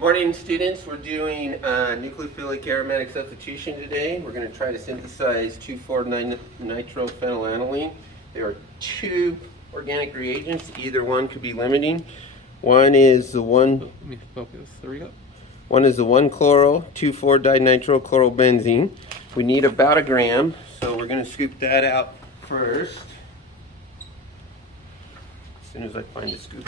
Morning, students. We're doing nucleophilic aromatic substitution today. We're going to try to synthesize 2,4-nitrophenylaniline. There are two organic reagents. Either one could be limiting. One is the one. Let me focus. There we go. One is the 1-chloro-2,4-dinitropchlorobenzene. We need about a gram, so we're going to scoop that out first. As soon as I find a scoop.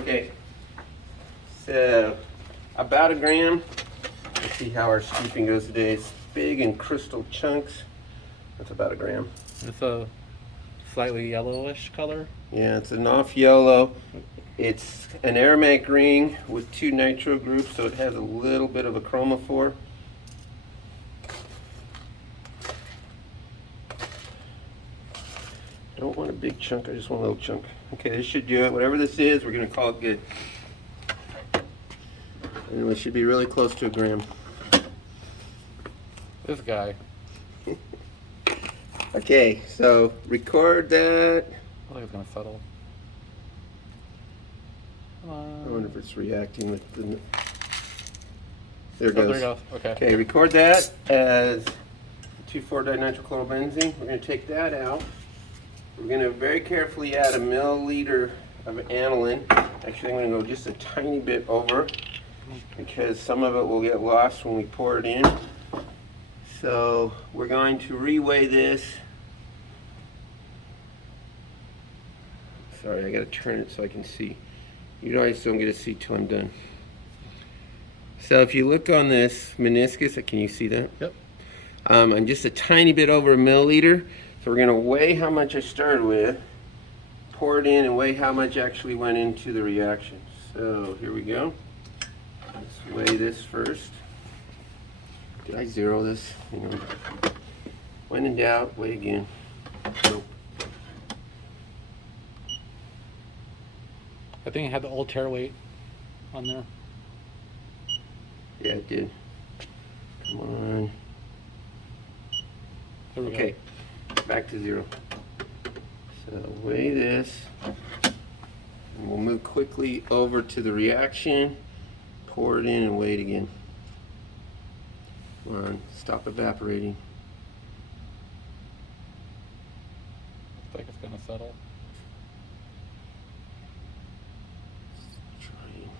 Okay, so about a gram. Let's see how our scooping goes today. It's big in crystal chunks. That's about a gram. It's a slightly yellowish color. Yeah, it's an off yellow. It's an aromatic ring with two nitro groups, so it has a little bit of a chromophore. Don't want a big chunk, I just want a little chunk. Okay, this should do it. Whatever this is, we're going to call it good. And it should be really close to a gram. This guy. Okay, so record that. I think it's going to settle. Come on. I wonder if it's reacting with the... There it Oh, goes. there it goes. Okay. Okay, record that as 2,4-dinitropchlorobenzene. We're going to take that out. We're going to very carefully add a milliliter of aniline. Actually, I'm going to go just a tiny bit over because some of it will get lost when we pour it in. So we're going to reweigh this. Sorry, I got to turn it so I can see. You guys don't get to see till I'm done. So if you look on this meniscus, can you see that? Yep. I'm just a tiny bit over a milliliter. So we're going to weigh how much I started with, pour it in, and weigh how much actually went into the reaction. So here we go. Let's weigh this first. Did I zero this? Hang on. When in doubt, weigh again. Nope. I think it had the old tare weight on there. Yeah, it did. Come on. There we Okay, back to zero. So weigh this. And we'll move quickly over to the reaction. Pour it in and weigh it again. Come on, stop evaporating. Looks like it's going to settle. Trying.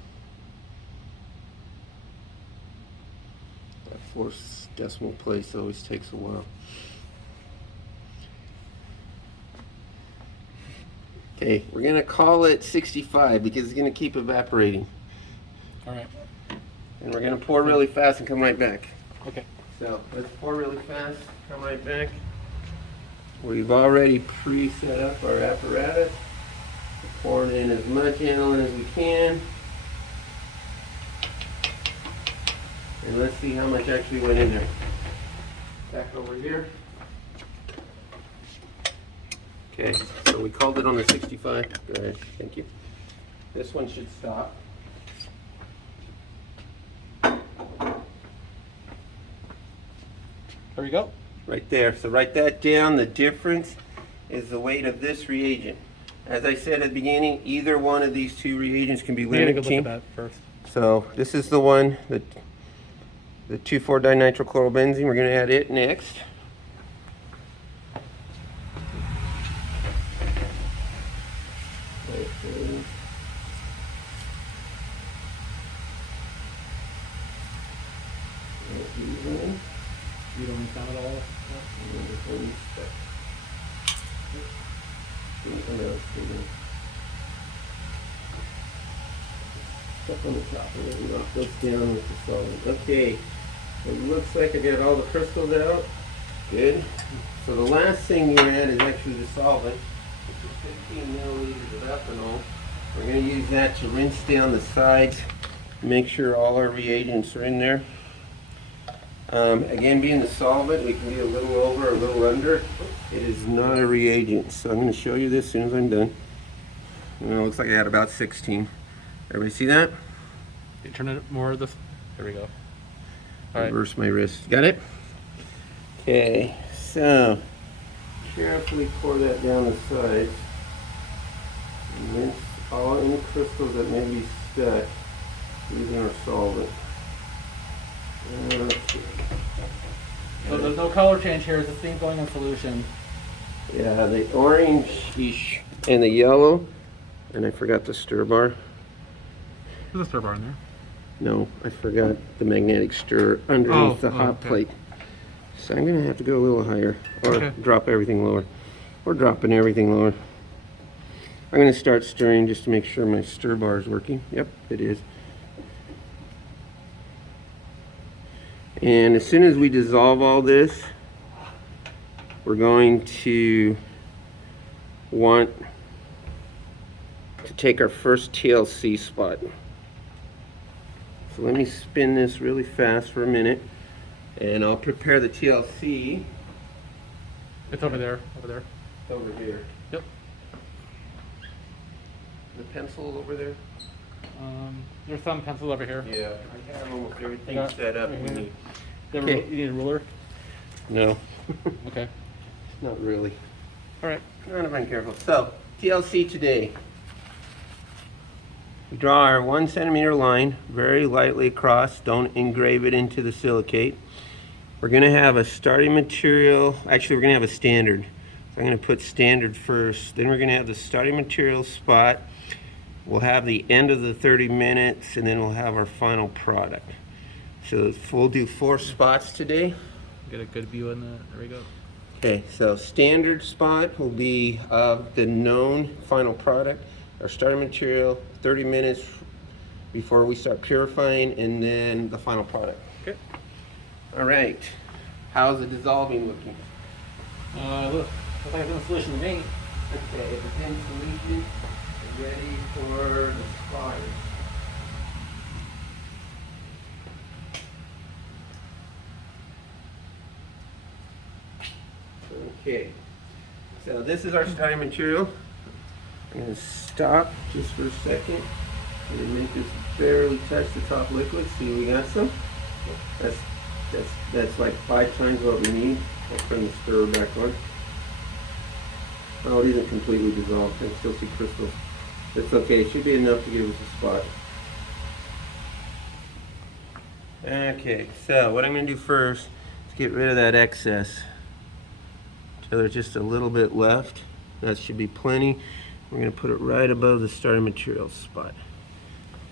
That fourth decimal place always takes a while. Okay, we're gonna call it 65 because it's gonna keep evaporating. All right. And we're gonna pour really fast and come right back. Okay. So let's pour really fast, come right back. We've already pre-set up our apparatus. We're pouring in as much aniline as we can. And let's see how much actually went in there. Back over here. Okay, so we called it on the 65. Go ahead, thank you. This one should stop. There we go. Right there. So write that down. The difference is the weight of this reagent. As I said at the beginning, either one of these two reagents can be We gotta go limiting. look at that first. So this is the one, the 2,4-dinitropchlorobenzene. We're going to add it next. You don't count it all? Stuff on the top and then knock those down with the solvent. Okay, it looks like I got all the crystals out. Good. So the last thing you add is actually the solvent, which is 15 milliliters of ethanol. We're going to use that to rinse down the sides, make sure all our reagents are in there. Again, being the solvent, we can be a little over or a little under. It is not a reagent, so I'm going to show you this as soon as I'm done. And it looks like I had about 16. Everybody see that? You turn it more this. There we go. All right. Reverse my wrist. Got it? Okay, so carefully pour that down the sides. And rinse all any crystals that may be stuck using our solvent. Okay. So there's no color change here. It's the same going in solution. Yeah, the orange-ish and the yellow, and I forgot the stir bar. There's a stir bar in there. No, I forgot the magnetic stir underneath the hot okay. plate. So I'm gonna have to go a little higher, or Okay. drop everything lower. We're dropping everything lower. I'm gonna start stirring just to make sure my stir bar is working. Yep, it is. And as soon as we dissolve all this, we're going to want to take our first TLC spot. So let me spin this really fast for a minute, and I'll prepare the TLC. It's over there. Over there. Over here. Yep. The pencil over there? There's some pencils over here. Yeah, I have almost everything Yeah. set up. Mhm. Okay. You need a ruler? No, Okay. not really. All right. Not if I'm careful. So, TLC today. We draw our 1 centimeter line very lightly across. Don't engrave it into the silicate. We're going to have a starting material. Actually, we're going to have a standard. So I'm going to put standard first. Then we're going to have the starting material spot. We'll have the end of the 30 minutes, and then we'll have our final product. So we'll do 4 spots today. Get a good view on the. There we go. Okay, so standard spot will be the known final product, our starting material, 30 minutes before we start purifying, and then the final product. Okay. All right, how's the dissolving looking? Looks like it's in solution to me. Okay, it's in solution, ready for the spotters. Okay, so this is our starting material. I'm going to stop just for a second and make this barely touch the top liquid. See, we got some. That's like 5 times what we need. I'll turn the stirrer back on. Oh, it isn't completely dissolved. I can still see crystals. That's okay. It should be enough to give us a spot. Okay, so what I'm going to do first is get rid of that excess. So there's just a little bit left. That should be plenty. We're going to put it right above the starting material spot.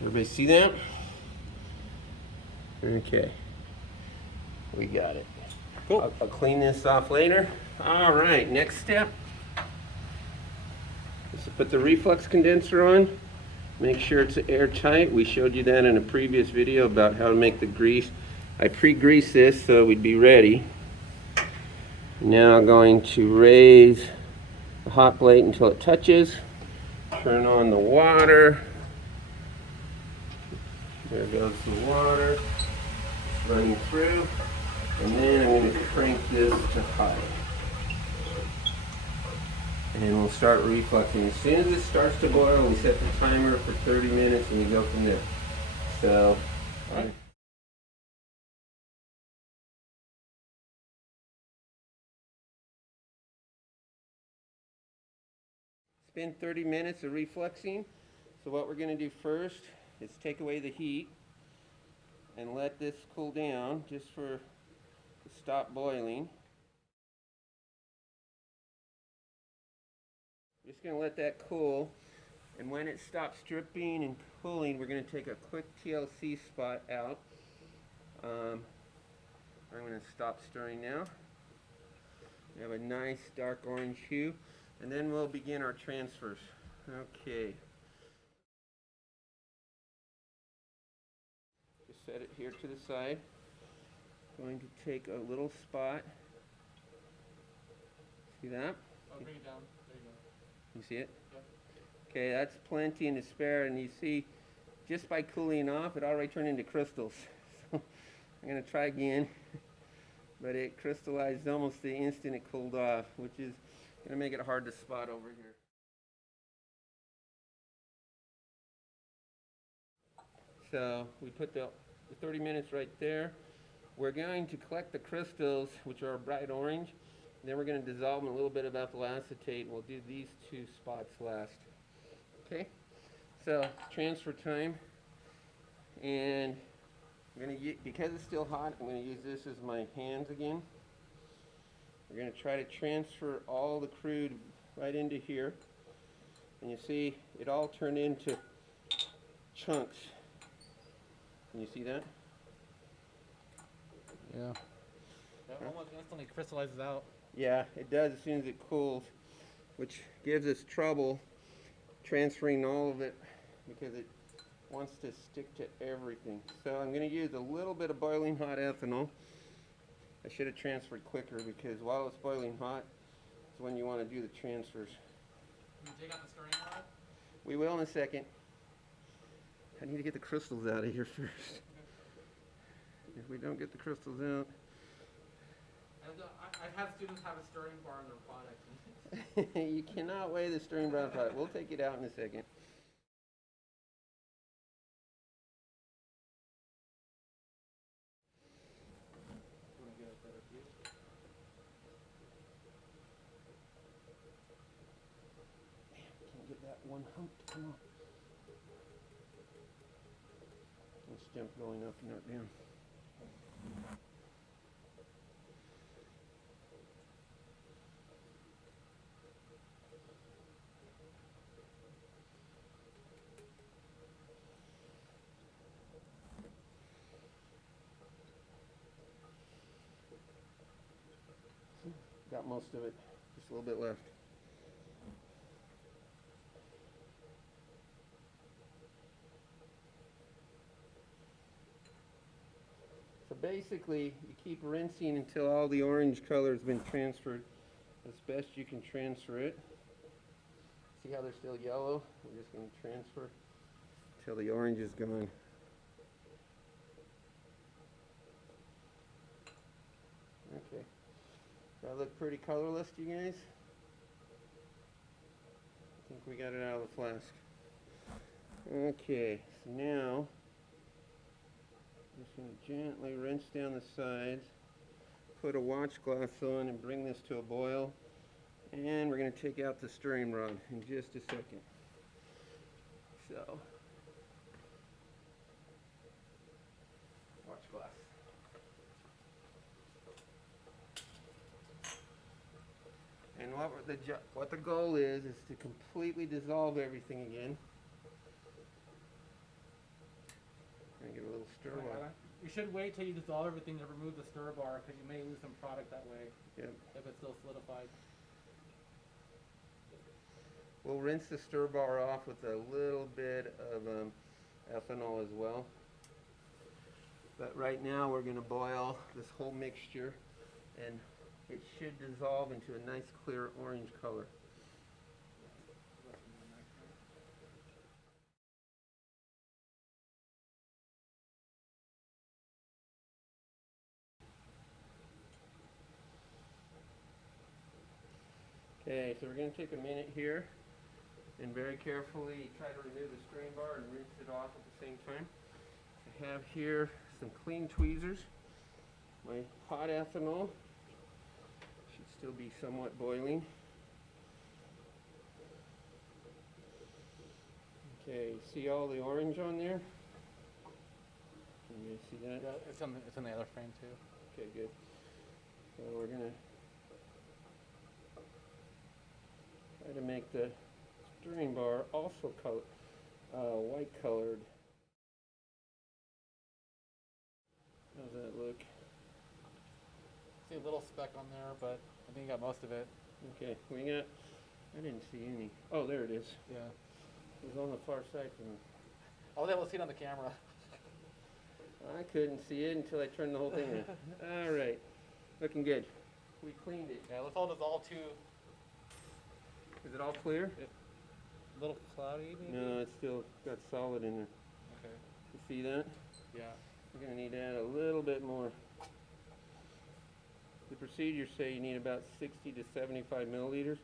Everybody see that? Okay. We got it. Cool. I'll clean this off later. All right, next step is to put the reflux condenser on. Make sure it's airtight. We showed you that in a previous video about how to make the grease. I pre-greased this so we'd be ready. Now I'm going to raise the hot plate until it touches. Turn on the water. There goes the water. It's running through. And then I'm going to crank this to high. And we'll start refluxing. As soon as it starts to boil, we set the timer for 30 minutes and we go from there. So, all right. It's been 30 minutes of refluxing. So what we're going to do first is take away the heat and let this cool down just to stop boiling. Just going to let that cool, and when it stops dripping and cooling, we're going to take a quick TLC spot out. I'm going to stop stirring now. We have a nice dark orange hue, and then we'll begin our transfers. Okay. Just set it here to the side. Going to take a little spot. See that? I'll bring it down. There you go. You see it? Yep. Okay, that's plenty and to spare, and you see, just by cooling off, it already turned into crystals. So I'm going to try again, but it crystallized almost the instant it cooled off, which is going to make it hard to spot over here. So we put the 30 minutes right there. We're going to collect the crystals, which are bright orange, Then we're going to dissolve in a little bit of ethyl acetate, and we'll do these two spots last. Okay, so transfer time, and I'm going to, because it's still hot, I'm going to use this as my hands again. We're going to try to transfer all the crude right into here, and you see it all turned into chunks. Can you see that? Yeah. That almost instantly crystallizes out. Yeah, it does as soon as it cools, which gives us trouble transferring all of it because it wants to stick to everything. So I'm going to use a little bit of boiling hot ethanol. I should have transferred quicker because while it's boiling hot is when you want to do the transfers. Can you take out the stirring rod? We will in a second. I need to get the crystals out of here first. If we don't get the crystals out... I've had students have a stirring bar in their product. You cannot weigh the stirring bar product. We'll take it out in a second. Damn, can't get that one hump to come on. Let's jump going up and not down. Got most of it, just a little bit left. So basically, you keep rinsing until all the orange color has been transferred as best you can transfer it. See how they're still yellow? We're just going to transfer until the orange is gone. Okay. Does that look pretty colorless to you guys? I think we got it out of the flask. Okay, so now I'm just going to gently rinse down the sides, put a watch glass on and bring this to a boil, and we're going to take out the stirring rod in just a second. So, watch glass. And what the goal is to completely dissolve everything again. And get a little stir bar. You should wait till you dissolve everything to remove the stir bar because you may lose some product that way. Yep. If it's still solidified. We'll rinse the stir bar off with a little bit of ethanol as well. But right now we're going to boil this whole mixture, and it should dissolve into a nice clear orange color. Okay, so we're going to take a minute here and very carefully try to remove the stirring bar and rinse it off at the same time. I have here some clean tweezers, my hot ethanol. Should still be somewhat boiling. Okay, see all the orange on there? Can you see that? Yeah, it's in the other frame too. Okay, good. So we're gonna try to make the stirring bar also white colored. How's that look? See a little speck on there, but I think you got most of it. Okay, I didn't see any. Oh, there it is. Yeah. It was on the far side from me. I was able to see it on the camera. I couldn't see it until I turned the whole thing on. All right, looking good. We cleaned it. Yeah, let's all dissolve too. Is it all clear? A little cloudy maybe? No, it's still got solid in there. Okay. You see that? Yeah. We're going to need to add a little bit more. The procedures say you need about 60 to 75 milliliters.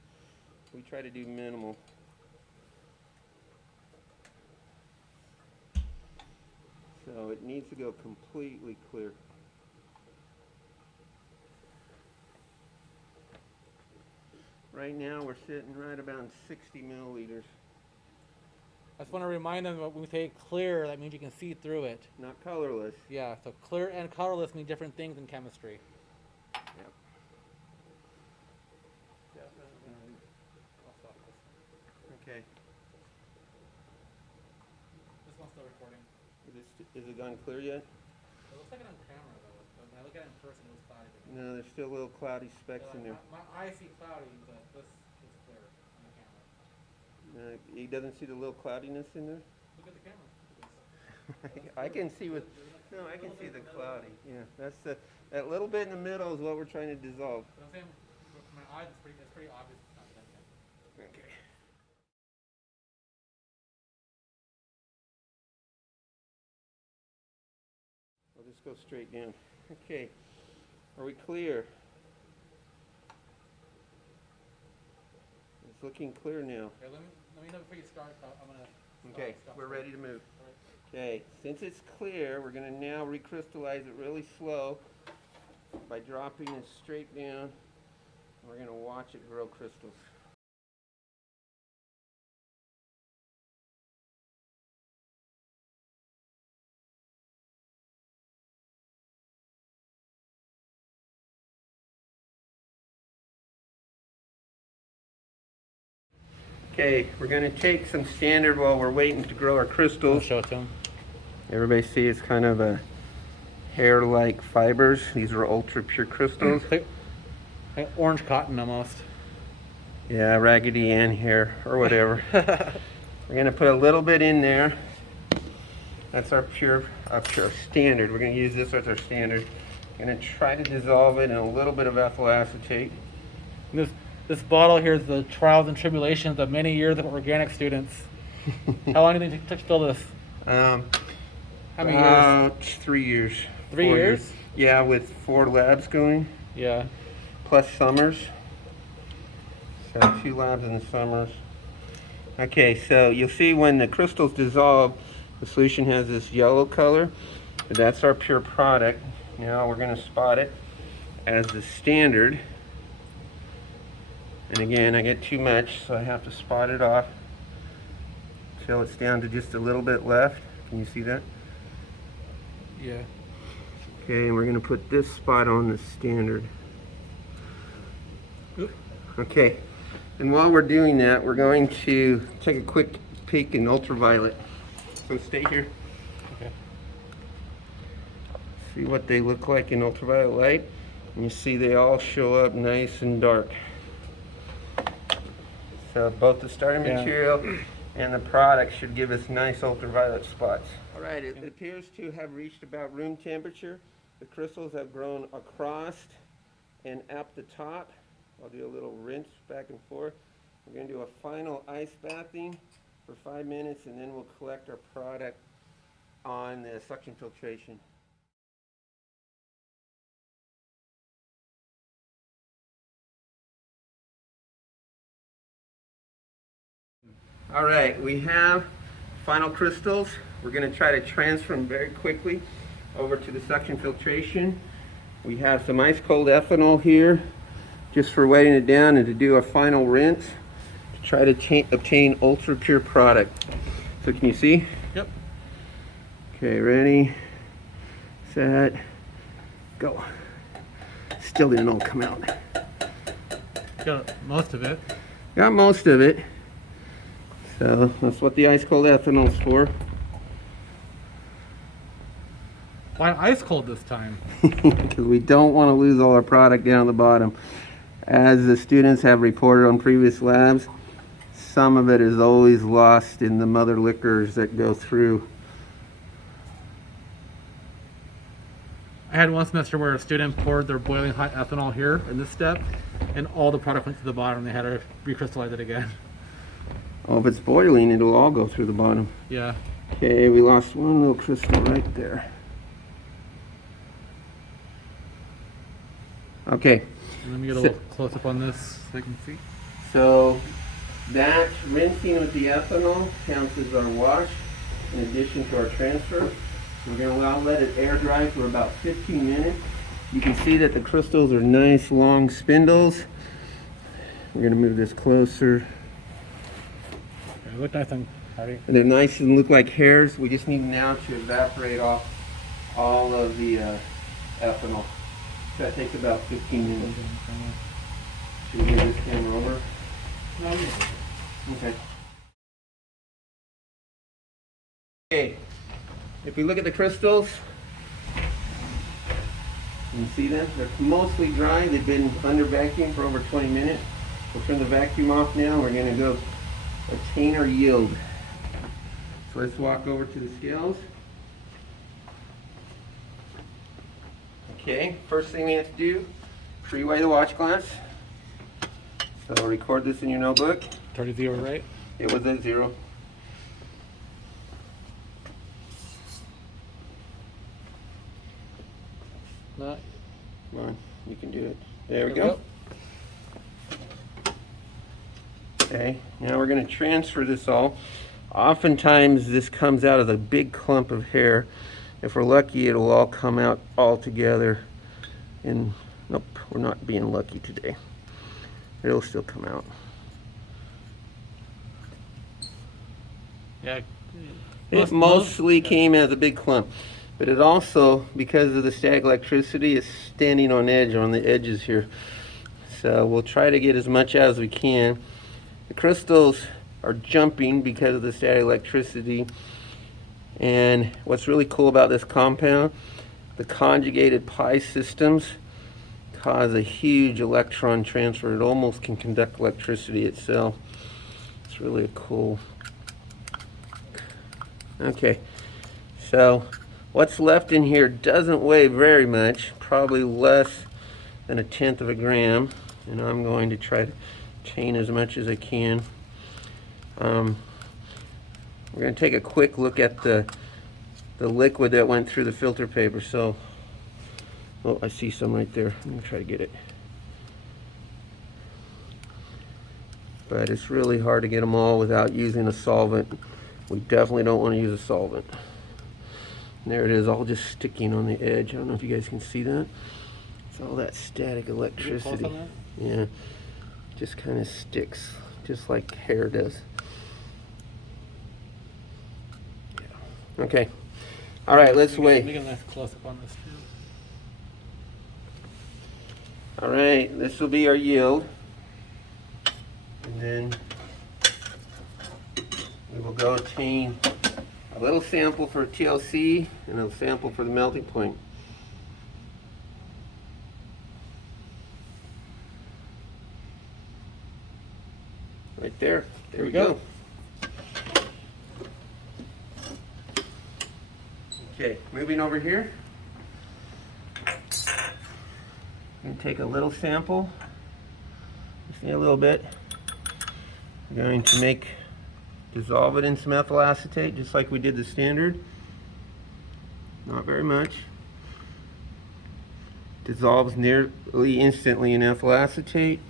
We try to do minimal. So it needs to go completely clear. Right now we're sitting right about 60 milliliters. I just want to remind them that when we say clear, that means you can see through it. Not colorless. Yeah, so clear and colorless mean different things in chemistry. Yep. I'll stop this. Okay. This one's still recording. Is it gone clear yet? It looks like it on camera though. But when I look at it in person, it looks cloudy. No, there's still little cloudy specks in there. My eyes see cloudy, but this is clear on the camera. He doesn't see the little cloudiness in there? Look at the camera. I can see with, no, I can see the cloudy. Yeah, that's that little bit in the middle is what we're trying to dissolve. But I'm saying, with my eyes, it's pretty obvious it's not done yet. Okay. I'll just go straight down. Okay. Are we clear? It's looking clear now. Okay, let me know before you start. I'm gonna. Okay, we're ready to move. All right. Okay, since it's clear, we're going to now recrystallize it really slow by dropping it straight down. We're going to watch it grow crystals. Okay, we're going to take some standard while we're waiting to grow our crystals. Show it to them. Everybody see it's kind of a hair-like fibers. These are ultra pure crystals. Like orange cotton almost. Yeah, Raggedy Ann hair or whatever. We're gonna put a little bit in there. That's our pure standard. We're gonna use this as our standard. Gonna try to dissolve it in a little bit of ethyl acetate. This bottle here is the trials and tribulations of many years of organic students. How long do you think it took to fill this? How many years? 3 years. 3 years? Yeah, with 4 labs going. Yeah. Plus summers. So 2 labs in the summers. Okay, so you'll see when the crystals dissolve, the solution has this yellow color. That's our pure product. Now we're going to spot it as the standard. And again, I get too much, so I have to spot it off till it's down to just a little bit left. Can you see that? Yeah. Okay, and we're going to put this spot on the standard. Oop. Okay, and while we're doing that, we're going to take a quick peek in ultraviolet. So stay here. Okay. See what they look like in ultraviolet light. And you see they all show up nice and dark. So both the starting material and the product should give us nice ultraviolet spots. All right, it appears to have reached about room temperature. The crystals have grown across and up the top. I'll do a little rinse back and forth. We're going to do a final ice bathing for 5 minutes, and then we'll collect our product on the suction filtration. All right, we have final crystals. We're going to try to transfer them very quickly over to the suction filtration. We have some ice cold ethanol here just for weighting it down and to do a final rinse to try to obtain ultra pure product. So can you see? Yep. Okay, ready, set, go. Still didn't all come out. Got most of it. Got most of it. So that's what the ice cold ethanol's for. Why ice cold this time? Because we don't want to lose all our product down the bottom. As the students have reported on previous labs, some of it is always lost in the mother liquors that go through. I had one semester where a student poured their boiling hot ethanol here in this step, and all the product went to the bottom. They had to recrystallize it again. Oh, if it's boiling, it'll all go through the bottom. Yeah. Okay, we lost one little crystal right there. Okay. Let me get a little close up on this so you can see. So that rinsing with the ethanol counts as our wash in addition to our transfer. We're going to let it air dry for about 15 minutes. You can see that the crystals are nice long spindles. We're gonna move this closer. They look nice and hearty. And they're nice and look like hairs. We just need now to evaporate off all of the ethanol. So that takes about 15 minutes. Should we move this camera over? No, you Okay. Okay. If we look at the crystals, you can see them. They're mostly dry. They've been under vacuum for over 20 minutes. We'll turn the vacuum off now. We're going to go attain our yield. So let's walk over to the scales. Okay, first thing we have to do, pre-weigh the watch glass. So record this in your notebook. 30 right? It was at 0. No. Come on, you can do it. There we go. Okay, now we're going to transfer this all. Oftentimes this comes out as a big clump of hair. If we're lucky, it'll all come out all together. And nope, we're not being lucky today. It'll still come out. Yeah. It mostly came as a big clump, but it also, because of the static electricity, is standing on edge on the edges here. So we'll try to get as much as we can. The crystals are jumping because of the static electricity. And what's really cool about this compound, the conjugated pi systems cause a huge electron transfer. It almost can conduct electricity itself. It's really cool. Okay, so what's left in here doesn't weigh very much, probably less than 1/10 of a gram, and I'm going to try to chain as much as I can. We're going to take a quick look at the liquid that went through the filter paper. So, oh, I see some right there. I'm going to try to get it. But it's really hard to get them all without using a solvent. We definitely don't want to use a solvent. And there it is, all just sticking on the edge. I don't know if you guys can see that. It's all that static electricity. Yeah, just kind of sticks, just like hair does. Yeah. Okay. All right, let's weigh. Make a nice close up on this too. All right, this will be our yield. And then we will go obtain a little sample for TLC and a sample for the melting point. Right there. There we go. Okay, moving over here. I'm going to take a little sample. Just need a little bit. I'm going to dissolve it in some ethyl acetate, just like we did the standard. Not very much. Dissolves nearly instantly in ethyl acetate.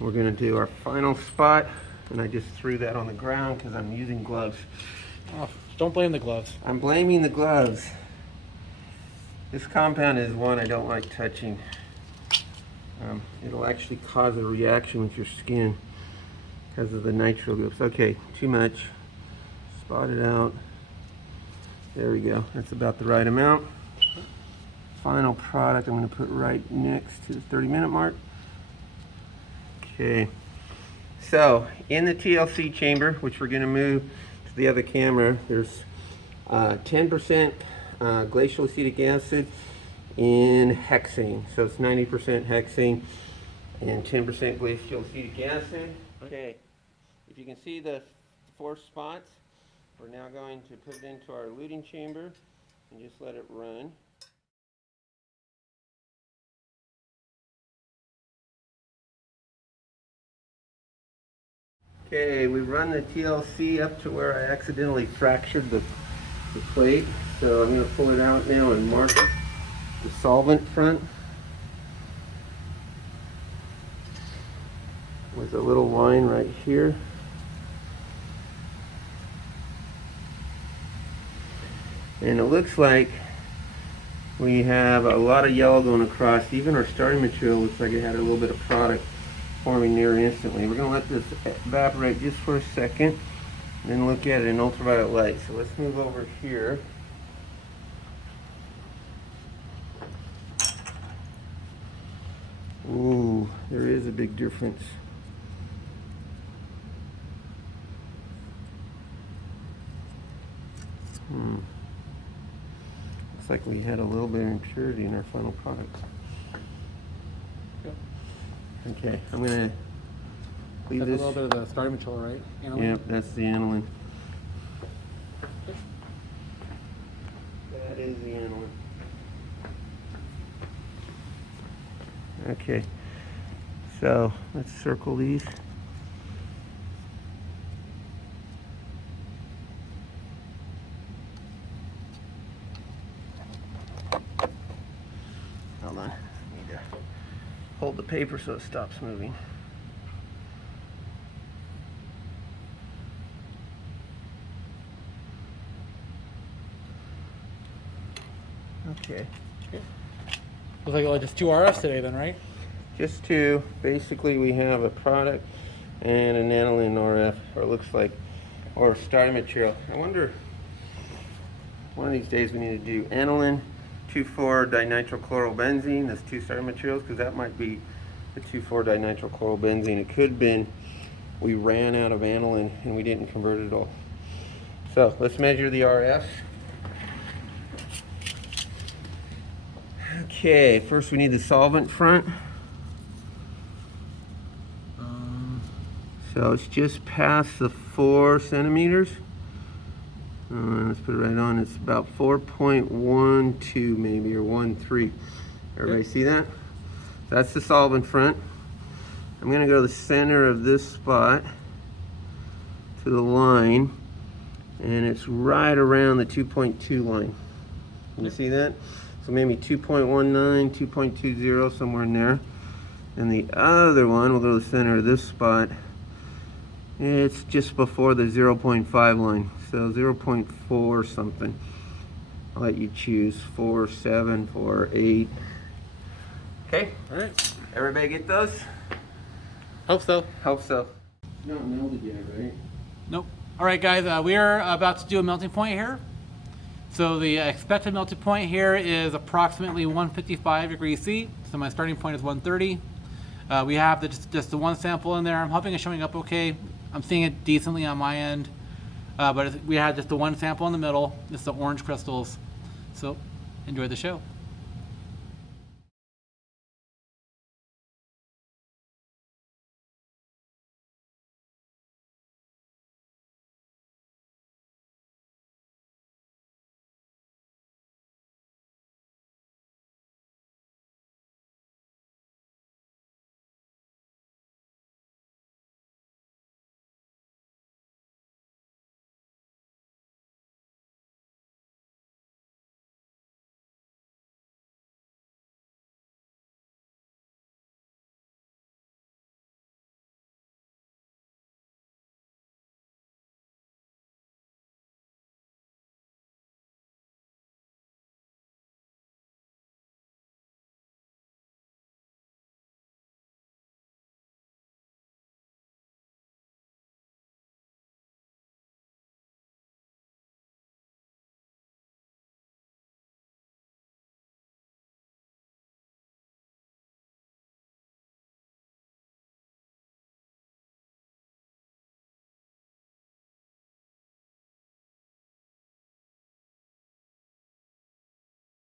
We're going to do our final spot, and I just threw that on the ground because I'm using gloves. Oh, don't blame the gloves. I'm blaming the gloves. This compound is one I don't like touching. It'll actually cause a reaction with your skin because of the nitro groups. Okay, too much. Spot it out. There we go. That's about the right amount. Final product I'm going to put right next to the 30-minute mark. Okay. So, in the TLC chamber, which we're going to move to the other camera, there's 10% glacial acetic acid in hexane. So it's 90% hexane and 10% glacial acetic acid. Okay. If you can see the 4 spots, we're now going to put it into our eluting chamber and just let it run. Okay, we run the TLC up to where I accidentally fractured the plate. So I'm going to pull it out now and mark the solvent front with a little line right here. And it looks like we have a lot of yellow going across. Even our starting material looks like it had a little bit of product forming near instantly. We're going to let this evaporate just for a second, then look at it in ultraviolet light. So let's move over here. Ooh, there is a big difference. Looks like we had a little bit of impurity in our final product. Okay, I'm gonna leave That's this. a little bit of the starting material, right? Aniline? Yep, that's the aniline. That is the aniline. Okay, so let's circle these. Hold on, need to hold the paper so it stops moving. Okay. Looks like only just 2 RFs today then, right? Just two. Basically, we have a product and an aniline RF, or it looks like, or starting material. I wonder, one of these days we need to do aniline 2,4-dinitrophlorobenzene. That's 2 starting materials, because that might be the 2,4-dinitrophlorobenzene. It could have been we ran out of aniline and we didn't convert it all. So let's measure the RFs. Okay, first we need the solvent front. So it's just past the 4 centimeters. Let's put it right on. It's about 4.12 maybe, or 1.3. Everybody see that? That's the solvent front. I'm going to go to the center of this spot to the line, and it's right around the 2.2 line. Can you see that? So maybe 2.19, 2.20, somewhere in there. And the other one, we'll go to the center of this spot. It's just before the 0.5 line, so 0.4 something. I'll let you choose 4.7, 4.8. Okay, All right. everybody get those? Hope so. Hope so. Not melted yet, right? Nope. All right, guys, we are about to do a melting point here. So the expected melting point here is approximately 155 degrees C. So my starting point is 130. We have just the one sample in there. I'm hoping it's showing up okay. I'm seeing it decently on my end. But we had just the one sample in the middle. It's the orange crystals. So enjoy the show.